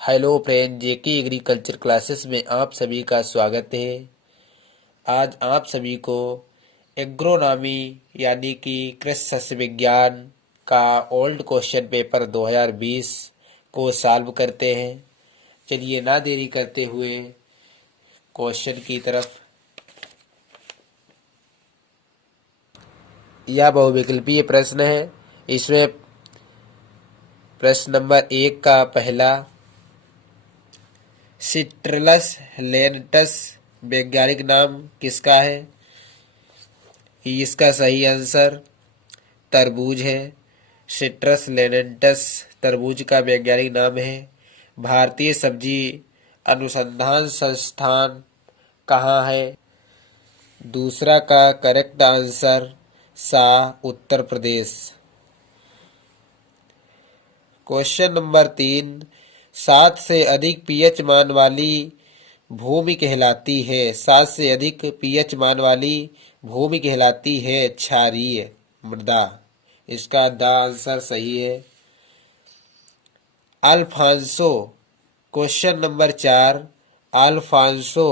Hello friend, जेके agriculture classes में आप सभी का स्वागत है। आज आप सभी को एग्रोनॉमी यानी कि कृषि सस्य विज्ञान का ओल्ड क्वेश्चन पेपर 2020 को सॉल्व करते हैं। चलिए ना देरी करते हुए क्वेश्चन की तरफ। यह बहुविकल्पीय प्रश्न है। इसमें प्रश्न नंबर 1 का पहला, सिट्रलस लेंटस वैज्ञानिक नाम किसका है? इसका सही आंसर तरबूज है। सिट्रस लेंटस तरबूज का वैज्ञानिक नाम है। भारतीय सब्जी अनुसंधान संस्थान कहाँ है? दूसरा का करेक्ट आंसर सा उत्तर प्रदेश। क्वेश्चन नंबर 3, 7 से अधिक पीएच मान वाली भूमि कहलाती है। 7 से अधिक पीएच मान वाली भूमि कहलाती है क्षारीय मृदा। इसका द आंसर सही है। अल्फांसो, क्वेश्चन नंबर 4, अल्फांसो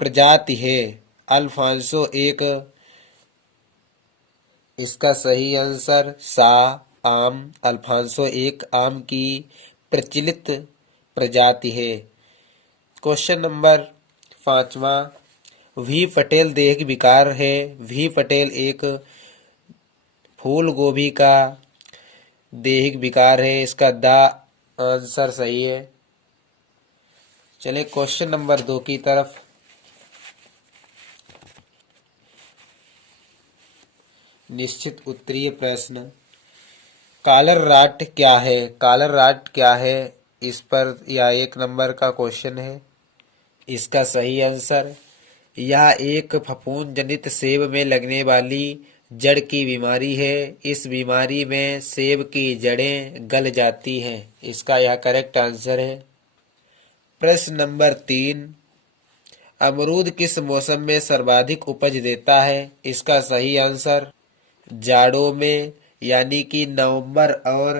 प्रजाति है। अल्फांसो एक, इसका सही आंसर सा आम। अल्फांसो एक आम की प्रचलित प्रजाति है। क्वेश्चन नंबर 5वां, वी पटेल देह विकार है। वी पटेल एक फूल गोभी का देहिक विकार है। इसका द आंसर सही है। चलिए क्वेश्चन नंबर 2 की तरफ। निश्चित उत्तरीय प्रश्न, कॉलर रॉट क्या है? कॉलर रॉट क्या है? इस पर यह 1 नंबर का क्वेश्चन है। इसका सही आंसर, यह एक फफूंद जनित सेब में लगने वाली जड़ की बीमारी है। इस बीमारी में सेब की जड़ें गल जाती हैं। इसका यह करेक्ट आंसर है। प्रश्न नंबर 3, अमरूद किस मौसम में सर्वाधिक उपज देता है? इसका सही आंसर, जाड़ों में, यानी कि नवंबर और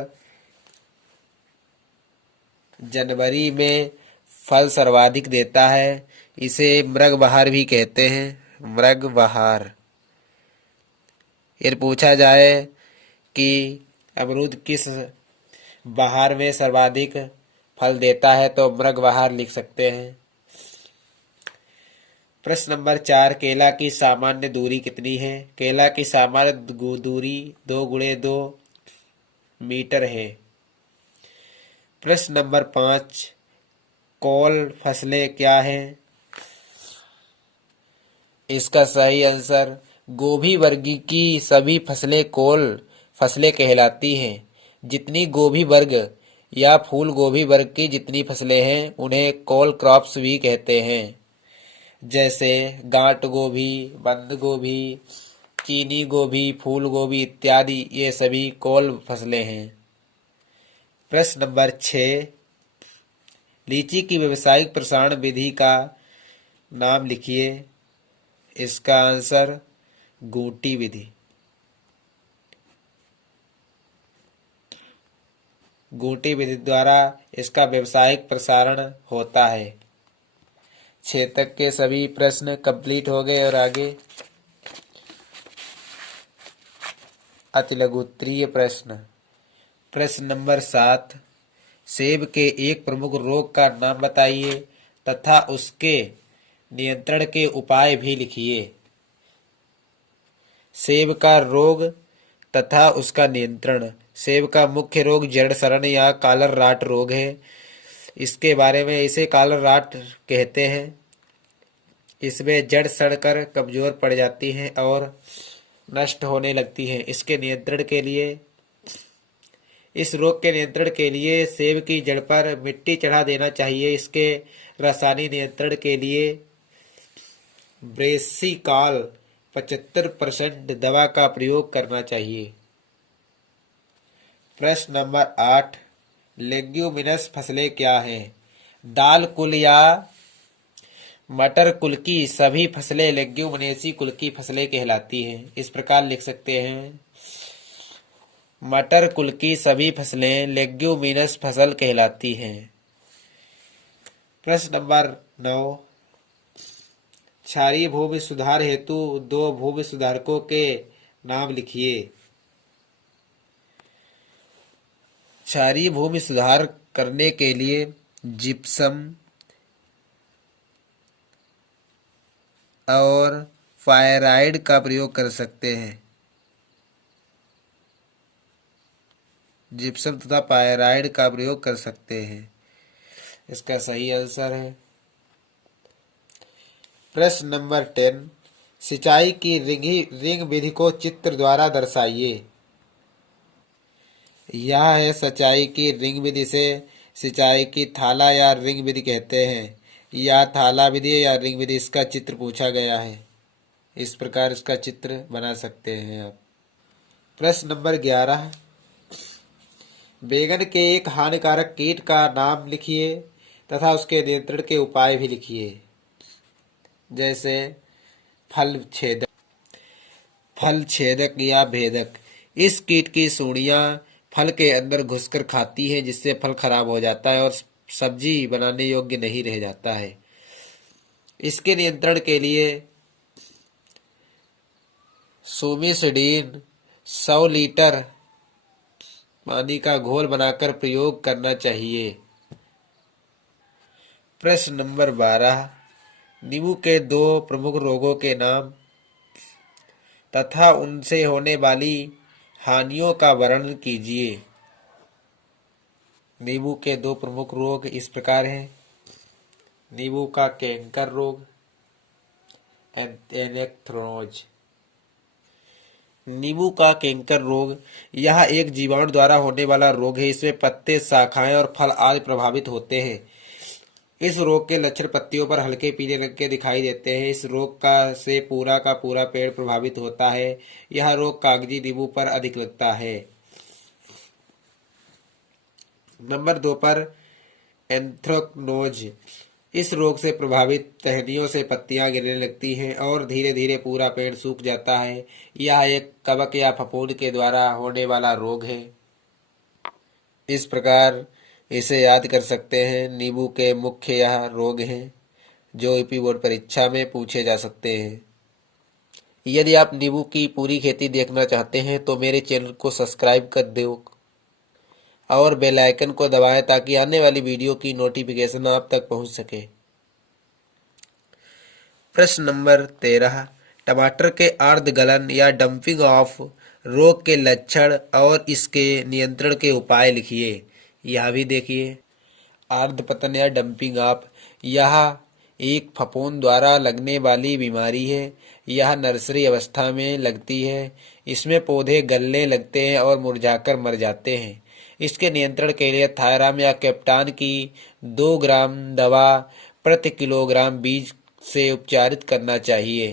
जनवरी में फल सर्वाधिक देता है। इसे मृगबहार भी कहते हैं, मृगबहार। यदि पूछा जाए कि अमरूद किस बहार में सर्वाधिक फल देता है तो मृगबहार लिख सकते हैं। प्रश्न नंबर 4, केला की सामान्य दूरी कितनी है? केला की सामान्य दूरी 2 × 2 मीटर है। प्रश्न नंबर 5, कॉल फसलें क्या हैं? इसका सही आंसर, गोभी वर्ग की सभी फसलें कॉल फसलें कहलाती हैं। जितनी गोभी वर्ग या फूल गोभी वर्ग की जितनी फसलें हैं उन्हें कॉल क्रॉप्स भी कहते हैं। जैसे गांठ गोभी, बंद गोभी, चीनी गोभी, फूल गोभी इत्यादि, ये सभी कॉल फसलें हैं। प्रश्न नंबर 6, लीची की व्यावसायिक प्रसारण विधि का नाम लिखिए। इसका आंसर गूटी विधि। गूटी विधि द्वारा इसका व्यावसायिक प्रसारण होता है। 6 तक के सभी प्रश्न कंप्लीट हो गए और आगे अति लघु उत्तरीय प्रश्न। प्रश्न नंबर 7, सेब के एक प्रमुख रोग का नाम बताइए तथा उसके नियंत्रण के उपाय भी लिखिए। सेब का रोग तथा उसका नियंत्रण। सेब का मुख्य रोग जड़ सड़न या कॉलर रॉट रोग है। इसके बारे में, इसे कॉलर रॉट कहते हैं। इसमें जड़ सड़कर कमजोर पड़ जाती हैं और नष्ट होने लगती हैं। इस रोग के नियंत्रण के लिए सेब की जड़ पर मिट्टी चढ़ा देना चाहिए। इसके रासायनिक नियंत्रण के लिए ब्रेसिकॉल 75% दवा का प्रयोग करना चाहिए। प्रश्न नंबर 8, लेग्यूमिनस फसलें क्या हैं? दाल कुल या मटर कुल की सभी फसलें लेग्यूमिनेसी कुल की फसलें कहलाती हैं। इस प्रकार लिख सकते हैं, मटर कुल की सभी फसलें लेग्युमिनस फसल कहलाती हैं। प्रश्न नंबर 9, क्षारीय भूमि सुधार हेतु 2 भूमि सुधारकों के नाम लिखिए। क्षारीय भूमि सुधार करने के लिए जिप्सम और पायराइड का प्रयोग कर सकते हैं। जिप्सम तथा पायराइड का प्रयोग कर सकते हैं। इसका सही आंसर है। प्रश्न नंबर 10, सिंचाई की रिंग विधि को चित्र द्वारा दर्शाइए। यह है सिंचाई की रिंग विधि से सिंचाई की थाला या रिंग विधि कहते हैं। या थाला विधि या रिंग विधि, इसका चित्र पूछा गया है। इस प्रकार इसका चित्र बना सकते हैं आप। प्रश्न नंबर 11, बैगन के एक हानिकारक कीट का नाम लिखिए तथा उसके नियंत्रण के उपाय भी लिखिए। जैसे फल छेदक या भेदक। इस कीट की सुंडियां फल के अंदर घुसकर खाती हैं, जिससे फल खराब हो जाता है और सब्जी बनाने योग्य नहीं रह जाता है। इसके नियंत्रण के लिए सुमिसडीन 100 लीटर पानी का घोल बनाकर प्रयोग करना चाहिए। प्रश्न नंबर 12, नींबू के 2 प्रमुख रोगों के नाम तथा उनसे होने वाली हानियों का वर्णन कीजिए। नींबू के 2 प्रमुख रोग इस प्रकार हैं। नींबू का कैंकर रोग, एंथ्रेक्नोज। नींबू का कैंकर रोग यह एक जीवाणु द्वारा होने वाला रोग है। इसमें पत्ते, शाखाएं और फल आदि प्रभावित होते हैं। इस रोग के लक्षण पत्तियों पर हल्के पीले रंग के दिखाई देते हैं। इस रोग से पूरा का पूरा पेड़ प्रभावित होता है। यह रोग कागजी नींबू पर अधिक लगता है। नंबर 2 पर एंथ्रेक्नोज। इस रोग से प्रभावित टहनियों से पत्तियां गिरने लगती हैं और धीरे धीरे पूरा पेड़ सूख जाता है। यह एक कवक या फफूंद के द्वारा होने वाला रोग है। इस प्रकार इसे याद कर सकते हैं। नींबू के मुख्य यह रोग हैं जो यूपी बोर्ड परीक्षा में पूछे जा सकते हैं। यदि आप नींबू की पूरी खेती देखना चाहते हैं तो मेरे चैनल को सब्सक्राइब कर दो और बेल आइकन को दबाएं ताकि आने वाली वीडियो की नोटिफिकेशन आप तक पहुंच सके। प्रश्न नंबर 13, टमाटर के अर्ध गलन या डंपिंग ऑफ रोग के लक्षण और इसके नियंत्रण के उपाय लिखिए। यह भी देखिए। अर्ध पतन या डंपिंग ऑफ यह एक फफूंद द्वारा लगने वाली बीमारी है। यह नर्सरी अवस्था में लगती है। इसमें पौधे गलने लगते हैं और मुरझाकर मर जाते हैं। इसके नियंत्रण के लिए थायराम या कैप्टान की 2 ग्राम दवा प्रति किलोग्राम बीज से उपचारित करना चाहिए।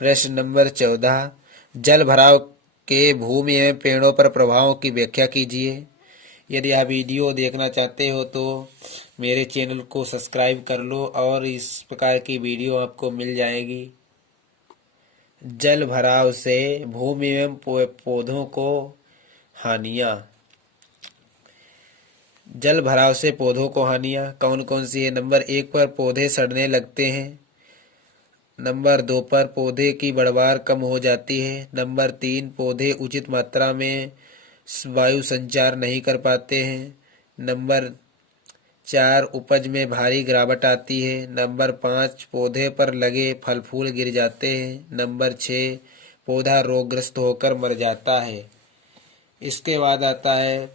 प्रश्न नंबर 14, जल भराव के भूमि एवं पेड़ों पर प्रभावों की व्याख्या कीजिए। यदि आप वीडियो देखना चाहते हो तो मेरे चैनल को सब्सक्राइब कर लो और इस प्रकार की वीडियो आपको मिल जाएगी। जल भराव से भूमि एवं पौधों को हानियाँ। जल भराव से पौधों को हानियाँ कौन कौन सी है? नंबर 1 पर पौधे सड़ने लगते हैं। नंबर 2 पर पौधे की बढ़वार कम हो जाती है। नंबर 3 पौधे उचित मात्रा में वायु संचार नहीं कर पाते हैं। नंबर 4 उपज में भारी गिरावट आती है। नंबर 5 पौधे पर लगे फल फूल गिर जाते हैं। नंबर 6 पौधा रोगग्रस्त होकर मर जाता है। इसके बाद आता है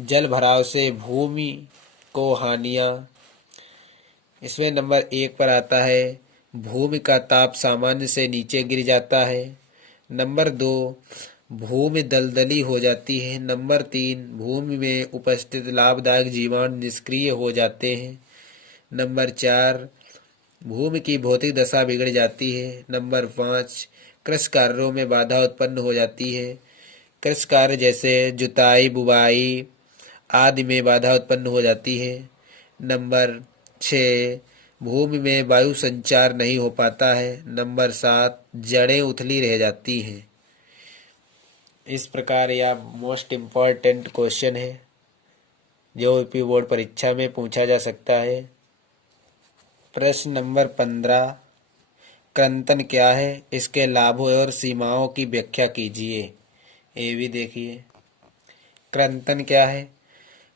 जल भराव से भूमि को हानियाँ। इसमें नंबर 1 पर आता है भूमि का ताप सामान्य से नीचे गिर जाता है। नंबर 2 भूमि दलदली हो जाती है। नंबर 3 भूमि में उपस्थित लाभदायक जीवाणु निष्क्रिय हो जाते हैं। नंबर 4 भूमि की भौतिक दशा बिगड़ जाती है। नंबर 5 कृषि कार्यों में बाधा उत्पन्न हो जाती है। कृषि कार्य जैसे जुताई, बुवाई आदि में बाधा उत्पन्न हो जाती है। नंबर 6 भूमि में वायु संचार नहीं हो पाता है। नंबर 7 जड़ें उथली रह जाती हैं। इस प्रकार यह मोस्ट इम्पॉर्टेंट क्वेश्चन है जो यूपी बोर्ड परीक्षा में पूछा जा सकता है। प्रश्न नंबर 15, कृंतन क्या है, इसके लाभों और सीमाओं की व्याख्या कीजिए। ये भी देखिए, कृंतन क्या है।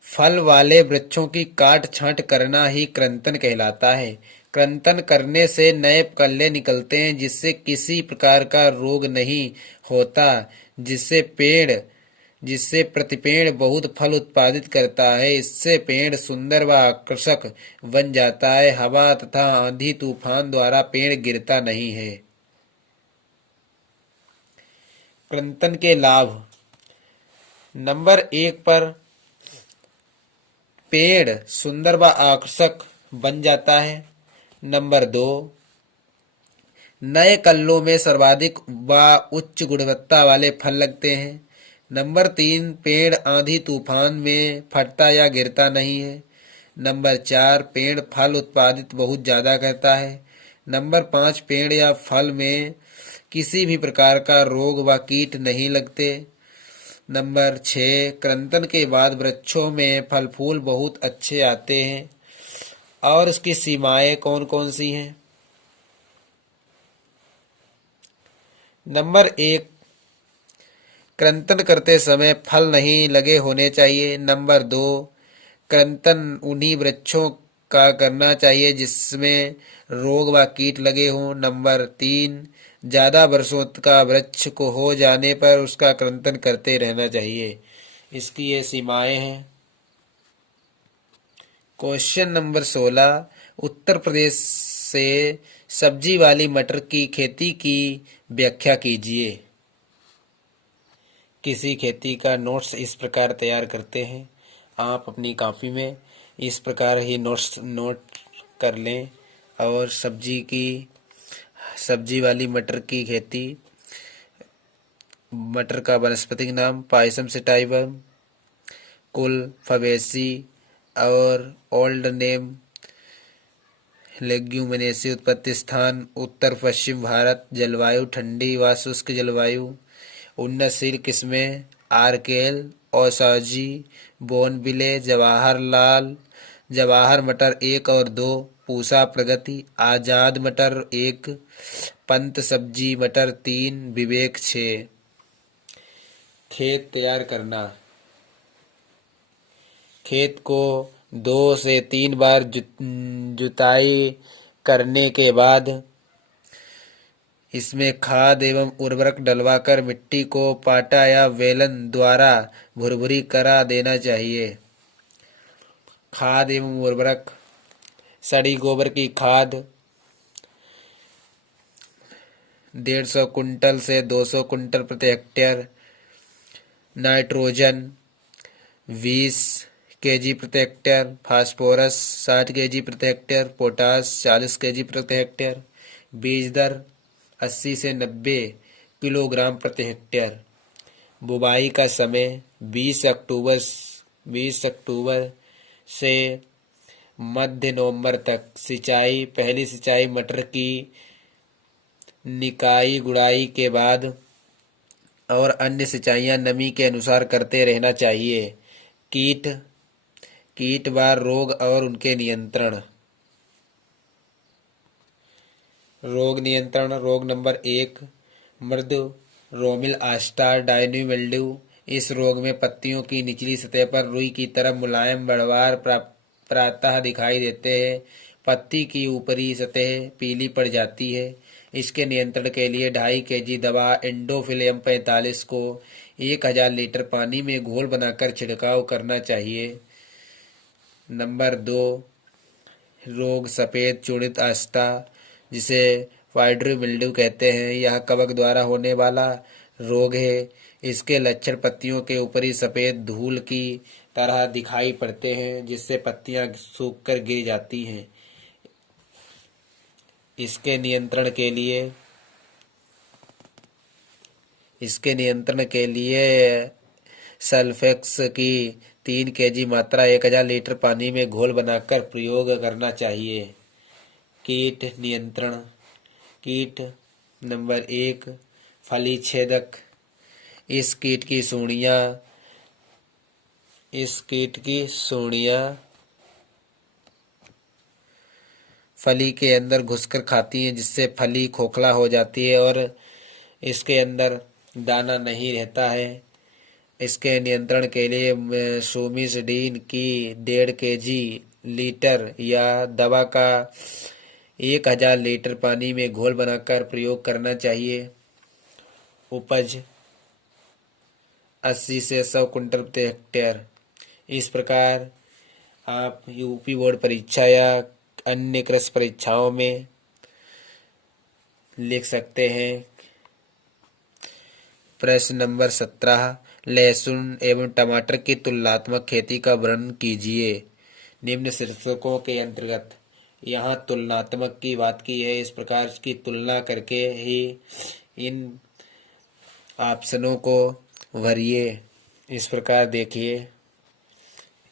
फल वाले वृक्षों की काट छांट करना ही कृंतन कहलाता है। कृंतन करने से नए कल्ले निकलते हैं जिससे किसी प्रकार का रोग नहीं होता, जिससे प्रति पेड़ बहुत फल उत्पादित करता है। इससे पेड़ सुंदर व आकर्षक बन जाता है। हवा तथा आंधी तूफान द्वारा पेड़ गिरता नहीं है। कृंतन के लाभ। नंबर 1 पर पेड़ सुंदर व आकर्षक बन जाता है। नंबर 2, नए कल्लों में सर्वाधिक व उच्च गुणवत्ता वाले फल लगते हैं। नंबर 3, पेड़ आंधी तूफान में फटता या गिरता नहीं है। नंबर 4, पेड़ फल उत्पादित बहुत ज़्यादा करता है। नंबर 5, पेड़ या फल में किसी भी प्रकार का रोग व कीट नहीं लगते। नंबर 6, कृंतन के बाद वृक्षों में फल फूल बहुत अच्छे आते हैं। और इसकी सीमाएं कौन कौन सी हैं। नंबर 1, कृंतन करते समय फल नहीं लगे होने चाहिए। नंबर 2, कृंतन उन्हीं वृक्षों का करना चाहिए जिसमें रोग व कीट लगे हों। नंबर 3, ज़्यादा वर्षों का वृक्ष को हो जाने पर उसका कृंतन करते रहना चाहिए। इसकी ये सीमाएं हैं। क्वेश्चन नंबर 16, उत्तर प्रदेश से सब्जी वाली मटर की खेती की व्याख्या कीजिए। किसी खेती का नोट्स इस प्रकार तैयार करते हैं। आप अपनी कॉपी में इस प्रकार ही नोट कर लें। और सब्जी वाली मटर की खेती। मटर का वनस्पतिक नाम पायसम सिटाइवम, कुल फबेसी और ओल्ड नेम लेग्यूमिनेसी। उत्पत्ति स्थान उत्तर पश्चिम भारत। जलवायु ठंडी व शुष्क जलवायु। उन्नतशील किस्में आर्केल, ओसाजी, बोनविले, जवाहर मटर 1 और 2, पूसा प्रगति, आजाद मटर 1, पंत सब्जी मटर 3, विवेक 6। खेत तैयार करना। खेत को 2 से 3 बार जुताई करने के बाद इसमें खाद एवं उर्वरक डलवाकर मिट्टी को पाटा या वेलन द्वारा भुरभुरी करा देना चाहिए। खाद एवं उर्वरक। सड़ी गोबर की खाद 150 कुंटल से 200 कुंटल प्रति हेक्टेयर। नाइट्रोजन 20 केजी प्रति हेक्टेयर। फास्फोरस 60 केजी प्रति हेक्टेयर। पोटास 40 केजी प्रति हेक्टेयर। बीज दर 80 से 90 किलोग्राम प्रति हेक्टेयर। बुवाई का समय 20 अक्टूबर से मध्य नवंबर तक। सिंचाई। पहली सिंचाई मटर की निकाई गुड़ाई के बाद और अन्य सिंचाइयां नमी के अनुसार करते रहना चाहिए। कीट व रोग और उनके नियंत्रण। रोग नियंत्रण। रोग नंबर 1, मृदु रोमिल आस्टार डायनी मिल्ड्यू। इस रोग में पत्तियों की निचली सतह पर रुई की तरह मुलायम बढ़वार प्रातः दिखाई देते हैं। पत्ती की ऊपरी सतह पीली पड़ जाती है। इसके नियंत्रण के लिए 2.5 केजी दवा एंडोफिलियम 45 को 1000 लीटर पानी में घोल बनाकर छिड़काव करना चाहिए। नंबर 2, रोग सफ़ेद चूर्णित आस्था, जिसे वाइड्री मिल्ड्यू कहते हैं। यह कवक द्वारा होने वाला रोग है। इसके लक्षण पत्तियों के ऊपरी सफ़ेद धूल की तरह दिखाई पड़ते हैं जिससे पत्तियां सूखकर गिर जाती हैं। इसके नियंत्रण के लिए सल्फेक्स की 3 केजी मात्रा 1000 लीटर पानी में घोल बनाकर प्रयोग करना चाहिए। कीट नियंत्रण। कीट नंबर 1, फली छेदक। इस कीट की सूंडियां फली के अंदर घुसकर खाती हैं, जिससे फली खोखला हो जाती है और इसके अंदर दाना नहीं रहता है। इसके नियंत्रण के लिए सूमिसडीन की 1.5 kg लीटर या दवा का 1000 लीटर पानी में घोल बनाकर प्रयोग करना चाहिए। उपज 80 से 100 कुंटल प्रति हेक्टेयर। इस प्रकार आप यूपी बोर्ड परीक्षा या अन्य कृषि परीक्षाओं में लिख सकते हैं। प्रश्न नंबर 17, लहसुन एवं टमाटर की तुलनात्मक खेती का वर्णन कीजिए। निम्न शीर्षकों के अंतर्गत यहाँ तुलनात्मक की बात की है। इस प्रकार की तुलना करके ही इन ऑप्शनों को भरिए। इस प्रकार देखिए,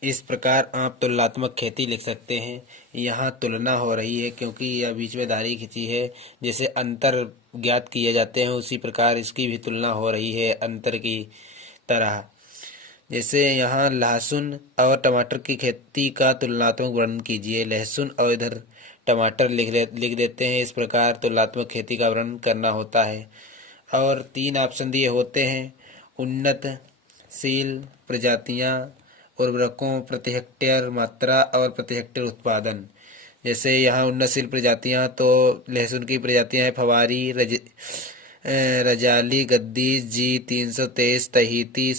इस प्रकार आप तुलनात्मक खेती लिख सकते हैं। यहाँ तुलना हो रही है क्योंकि यह बीच में धारी खींची है। जैसे अंतर ज्ञात किए जाते हैं उसी प्रकार इसकी भी तुलना हो रही है अंतर की तरह। जैसे यहाँ लहसुन और टमाटर की खेती का तुलनात्मक वर्णन कीजिए। लहसुन और इधर टमाटर लिख देते हैं। इस प्रकार तुलनात्मक खेती का वर्णन करना होता है। और 3 ऑप्शन दिए होते हैं। उन्नतशील प्रजातियाँ, उर्वरकों, प्रति हेक्टेयर मात्रा और प्रति हेक्टेयर उत्पादन। जैसे यहाँ उन्नतशील प्रजातियाँ तो लहसुन की प्रजातियाँ हैं फवारी, रजाली, गद्दी, G323, तहीती,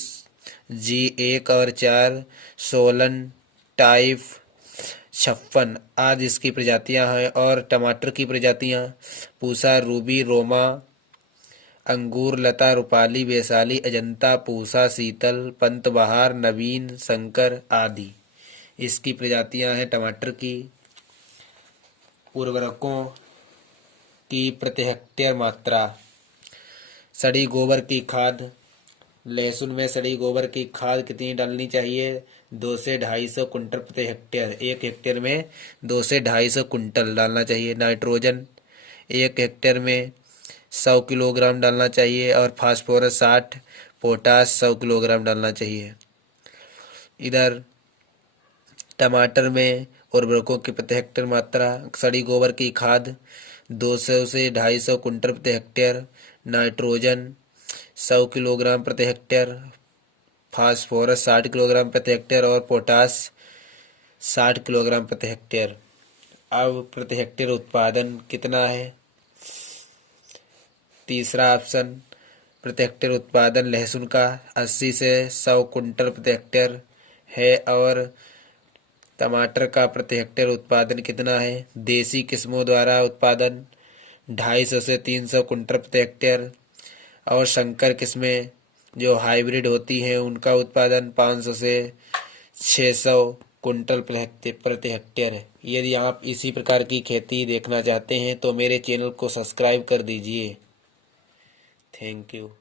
G1 और 4, सोलन, टाइप 56 आदि इसकी प्रजातियाँ हैं। और टमाटर की प्रजातियाँ पूसा, रूबी, रोमा, अंगूर, लता, रूपाली, वैशाली, अजंता, पूसा, शीतल, पंत बहार, नवीन, शंकर आदि इसकी प्रजातियां हैं टमाटर की। उर्वरकों की प्रति हेक्टेयर मात्रा, सड़ी गोबर की खाद। लहसुन में सड़ी गोबर की खाद कितनी डालनी चाहिए? 2 से 250 कुंटल प्रति हेक्टेयर। 1 हेक्टेयर में 2 से 250 कुंटल डालना चाहिए। नाइट्रोजन 1 हेक्टेयर में 100 किलोग्राम डालना चाहिए और फास्फोरस 60, पोटास 100 किलोग्राम डालना चाहिए। इधर टमाटर में उर्वरकों की प्रति हेक्टेयर मात्रा, सड़ी गोबर की खाद 200 से 250 कुंटल प्रति हेक्टेयर, नाइट्रोजन 100 किलोग्राम प्रति हेक्टेयर, फास्फोरस 60 किलोग्राम प्रति हेक्टेयर और पोटास 60 किलोग्राम प्रति हेक्टेयर। अब प्रति हेक्टेयर उत्पादन कितना है? तीसरा ऑप्शन, प्रति हेक्टेयर उत्पादन लहसुन का 80 से 100 कुंटल प्रति हेक्टेयर है। और टमाटर का प्रति हेक्टेयर उत्पादन कितना है? देसी किस्मों द्वारा उत्पादन 250 से 300 कुंटल प्रति हेक्टेयर और संकर किस्में जो हाइब्रिड होती हैं उनका उत्पादन 500 से 600 कुंटल प्रति हेक्टेयर है। यदि आप इसी प्रकार की खेती देखना चाहते हैं तो मेरे चैनल को सब्सक्राइब कर दीजिए। Thank you.